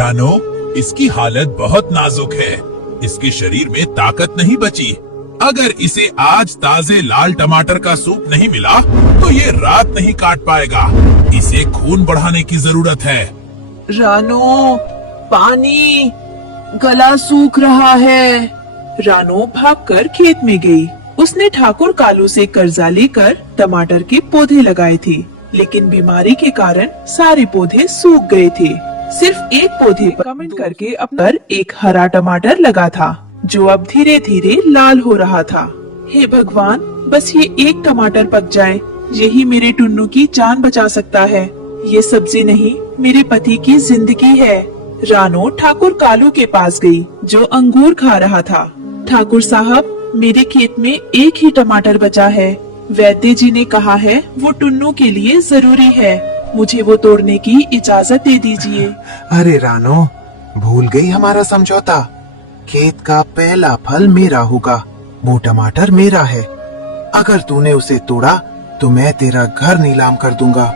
रानो, इसकी हालत बहुत नाजुक है। इसके शरीर में ताकत नहीं बची। अगर इसे आज ताजे लाल टमाटर का सूप नहीं मिला तो ये रात नहीं काट पाएगा। इसे खून बढ़ाने की जरूरत है। रानो, पानी, गला सूख रहा है। रानो भागकर खेत में गई। उसने ठाकुर कालू से कर्जा लेकर टमाटर के पौधे लगाए थे, लेकिन बीमारी के कारण सारे पौधे सूख गए थे। सिर्फ एक पौधे पर कमेंट करके अपना एक हरा टमाटर लगा था, जो अब धीरे धीरे लाल हो रहा था। हे भगवान, बस ये एक टमाटर पक जाए, यही मेरे टुन्नू की जान बचा सकता है। ये सब्जी नहीं, मेरे पति की जिंदगी है। रानो ठाकुर कालू के पास गई, जो अंगूर खा रहा था। ठाकुर साहब, मेरे खेत में एक ही टमाटर बचा है। वैद्य जी ने कहा है वो टुन्नू के लिए जरूरी है। मुझे वो तोड़ने की इजाजत दे दीजिए। अरे रानो, भूल गई हमारा समझौता। खेत का पहला फल मेरा होगा। वो टमाटर मेरा है। अगर तूने उसे तोड़ा तो मैं तेरा घर नीलाम कर दूंगा।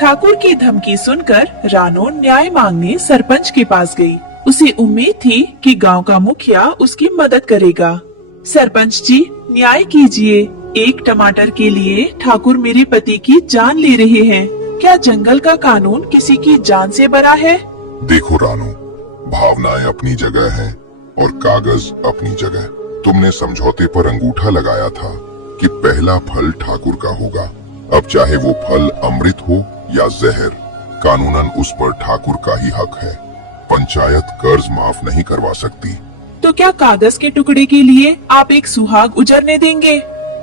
ठाकुर की धमकी सुनकर रानो न्याय मांगने सरपंच के पास गई। उसे उम्मीद थी कि गांव का मुखिया उसकी मदद करेगा। सरपंच जी, न्याय कीजिए। एक टमाटर के लिए ठाकुर मेरे पति की जान ले रहे हैं। क्या जंगल का कानून किसी की जान से बड़ा है? देखो रानो, भावनाएं अपनी जगह है और कागज अपनी जगह। तुमने समझौते पर अंगूठा लगाया था कि पहला फल ठाकुर का होगा। अब चाहे वो फल अमृत हो या जहर, कानूनन उस पर ठाकुर का ही हक है। पंचायत कर्ज माफ नहीं करवा सकती। तो क्या कागज के टुकड़े के लिए आप एक सुहाग उजरने देंगे?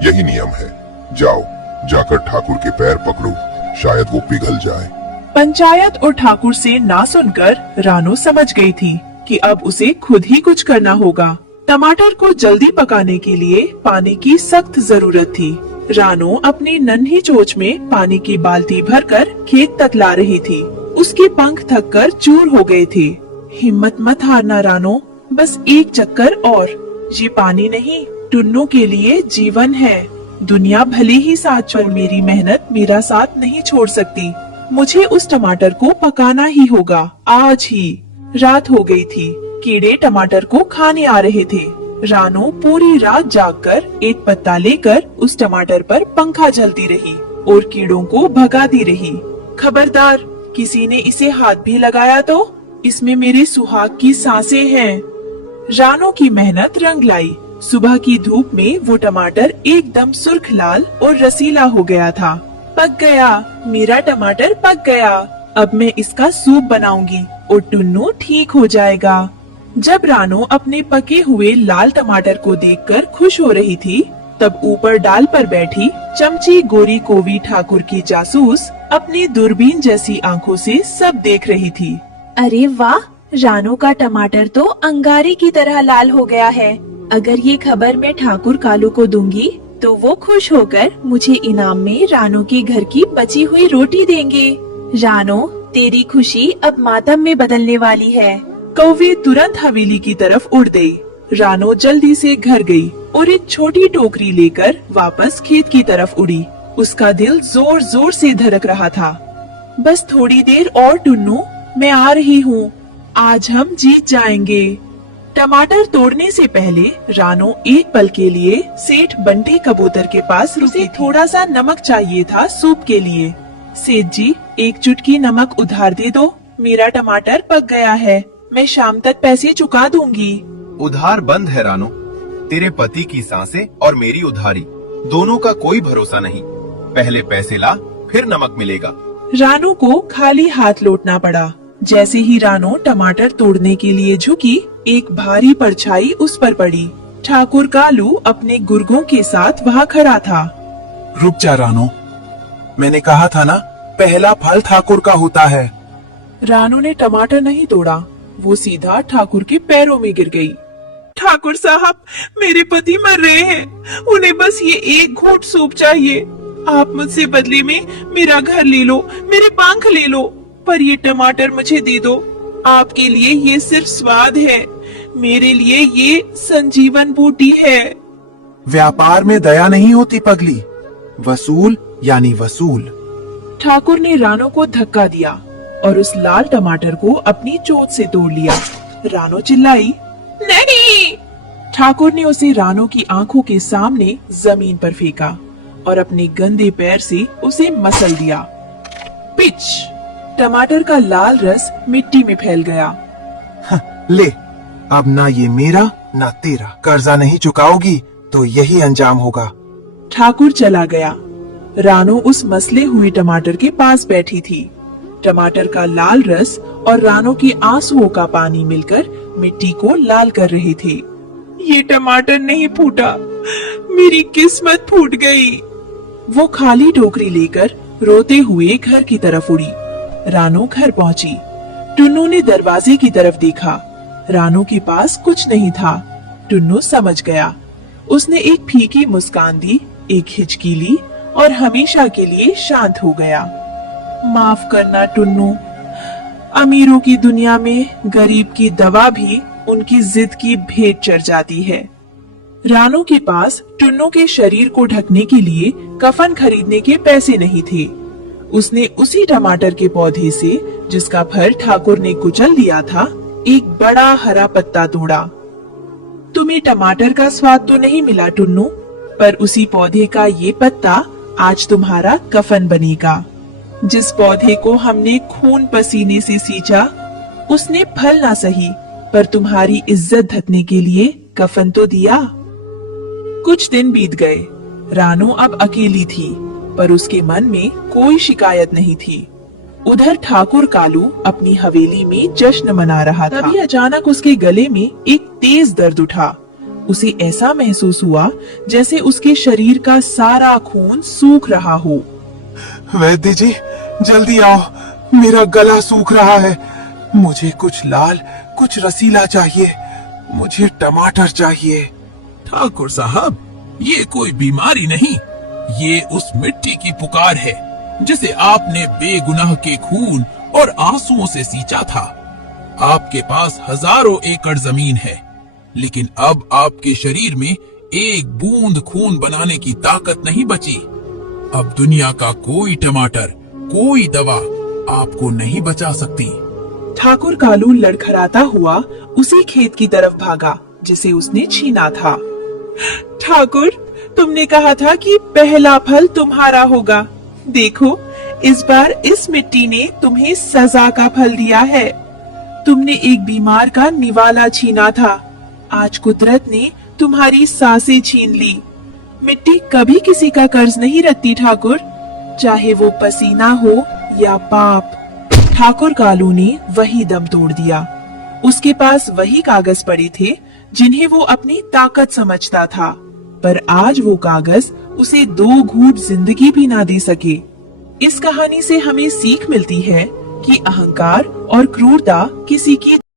यही नियम है। जाओ, जाकर ठाकुर के पैर पकड़ो, शायद वो पिघल जाए। पंचायत और ठाकुर से ना सुनकर रानो समझ गई थी कि अब उसे खुद ही कुछ करना होगा। टमाटर को जल्दी पकाने के लिए पानी की सख्त जरूरत थी। रानो अपनी नन्ही चोंच में पानी की बाल्टी भरकर खेत तक ला रही थी। उसके पंख थककर चूर हो गए थे। हिम्मत मत हारना रानो, बस एक चक्कर और। ये पानी नहीं, टुन्नू के लिए जीवन है। दुनिया भले ही साथ छोड़, मेरी मेहनत मेरा साथ नहीं छोड़ सकती। मुझे उस टमाटर को पकाना ही होगा, आज ही। रात हो गई थी। कीड़े टमाटर को खाने आ रहे थे। रानो पूरी रात जागकर एक पत्ता लेकर उस टमाटर पर पंखा झलती रही और कीड़ों को भगाती रही। खबरदार, किसी ने इसे हाथ भी लगाया तो इसमें मेरे सुहाग की सांसें हैं। रानो की मेहनत रंग लाई। सुबह की धूप में वो टमाटर एकदम सुर्ख लाल और रसीला हो गया था। पक गया, मेरा टमाटर पक गया। अब मैं इसका सूप बनाऊंगी और टुन्नू ठीक हो जाएगा। जब रानो अपने पके हुए लाल टमाटर को देखकर खुश हो रही थी, तब ऊपर डाल पर बैठी चमची गोरी कोवी ठाकुर की जासूस अपनी दूरबीन जैसी आंखों से सब देख रही थी। अरे वाह, रानो का टमाटर तो अंगारे की तरह लाल हो गया है। अगर ये खबर मैं ठाकुर कालू को दूंगी तो वो खुश होकर मुझे इनाम में रानो के घर की बची हुई रोटी देंगे। रानो, तेरी खुशी अब मातम में बदलने वाली है। कौवे तुरंत हवेली की तरफ उड़ गई। रानो जल्दी से घर गई और एक छोटी टोकरी लेकर वापस खेत की तरफ उड़ी। उसका दिल जोर जोर से धड़क रहा था। बस थोड़ी देर और टुन्नू, मैं आ रही हूँ। आज हम जीत जाएंगे। टमाटर तोड़ने से पहले रानो एक पल के लिए सेठ बंटी कबूतर के पास रुकी। थोड़ा सा नमक चाहिए था सूप के लिए। सेठ जी, एक चुटकी नमक उधार दे दो। मेरा टमाटर पक गया है। मैं शाम तक पैसे चुका दूंगी। उधार बंद है रानो। तेरे पति की सांसें और मेरी उधारी, दोनों का कोई भरोसा नहीं। पहले पैसे ला, फिर नमक मिलेगा। रानो को खाली हाथ लौटना पड़ा। जैसे ही रानो टमाटर तोड़ने के लिए झुकी, एक भारी परछाई उस पर पड़ी। ठाकुर कालू अपने गुर्गों के साथ वहाँ खड़ा था। रुक जा रानो, मैंने कहा था ना, पहला फल ठाकुर का होता है। रानो ने टमाटर नहीं तोड़ा, वो सीधा ठाकुर के पैरों में गिर गई। ठाकुर साहब, मेरे पति मर रहे हैं। उन्हें बस ये एक घूंट सूप चाहिए। आप मुझसे बदले में मेरा घर ले लो, मेरे पंख ले लो, पर ये टमाटर मुझे दे दो। आपके लिए ये सिर्फ स्वाद है, मेरे लिए ये संजीवन बूटी है। व्यापार में दया नहीं होती पगली, वसूल यानी वसूल। ठाकुर ने रानो को धक्का दिया और उस लाल टमाटर को अपनी चोट से तोड़ लिया। रानो चिल्लाई, नहीं! ठाकुर ने उसे रानो की आंखों के सामने जमीन पर फेंका और अपने गंदे पैर से उसे मसल दिया। पिच! टमाटर का लाल रस मिट्टी में फैल गया। ले, अब ना ये मेरा ना तेरा। कर्जा नहीं चुकाओगी तो यही अंजाम होगा। ठाकुर चला गया। रानो उस मसले हुए टमाटर के पास बैठी थी। टमाटर का लाल रस और रानो के आंसुओं का पानी मिलकर मिट्टी को लाल कर रहे थे। ये टमाटर नहीं फूटा, मेरी किस्मत फूट गई। वो खाली टोकरी लेकर रोते हुए घर की तरफ उड़ी। रानो घर पहुंची। टुन्नू ने दरवाजे की तरफ देखा। रानो के पास कुछ नहीं था। टुन्नू समझ गया। उसने एक फीकी मुस्कान दी, एक हिचकी ली और हमेशा के लिए शांत हो गया। माफ करना टुन्नू, अमीरों की दुनिया में गरीब की दवा भी उनकी जिद की भेंट चढ़ जाती है। रानो के पास टुन्नू के शरीर को ढकने के लिए कफन खरीदने के पैसे नहीं थे। उसने उसी टमाटर के पौधे से, जिसका फल ठाकुर ने कुचल दिया था, एक बड़ा हरा पत्ता तोड़ा। तुम्हें टमाटर का स्वाद तो नहीं मिला टुन्नू, पर उसी पौधे का ये पत्ता आज तुम्हारा कफन बनेगा। जिस पौधे को हमने खून पसीने से सींचा, उसने फल ना सही पर तुम्हारी इज्जत ढकने के लिए कफन तो दिया। कुछ दिन बीत गए। रानो अब अकेली थी, पर उसके मन में कोई शिकायत नहीं थी। उधर ठाकुर कालू अपनी हवेली में जश्न मना रहा था। तभी अचानक उसके गले में एक तेज दर्द उठा। उसे ऐसा महसूस हुआ जैसे उसके शरीर का सारा खून सूख रहा हो। वैद्य जी, जल्दी आओ, मेरा गला सूख रहा है। मुझे कुछ लाल, कुछ रसीला चाहिए। मुझे टमाटर चाहिए। ठाकुर साहब, ये कोई बीमारी नहीं, ये उस मिट्टी की पुकार है जिसे आपने बेगुनाह के खून और आंसुओं से सींचा था। आपके पास हजारों एकड़ जमीन है, लेकिन अब आपके शरीर में एक बूंद खून बनाने की ताकत नहीं बची। अब दुनिया का कोई टमाटर, कोई दवा आपको नहीं बचा सकती। ठाकुर कालू लड़खड़ाता हुआ उसी खेत की तरफ भागा जिसे उसने छीना था। ठाकुर, तुमने कहा था कि पहला फल तुम्हारा होगा। देखो, इस बार इस मिट्टी ने तुम्हें सजा का फल दिया है। तुमने एक बीमार का निवाला छीना था, आज कुदरत ने तुम्हारी सांसें छीन ली। मिट्टी कभी किसी का कर्ज नहीं रखती ठाकुर, चाहे वो पसीना हो या पाप। ठाकुर कालू ने वही दम तोड़ दिया। उसके पास वही कागज पड़े थे जिन्हें वो अपनी ताकत समझता था, पर आज वो कागज उसे 2 घूंट जिंदगी भी ना दे सके। इस कहानी से हमें सीख मिलती है कि अहंकार और क्रूरता किसी की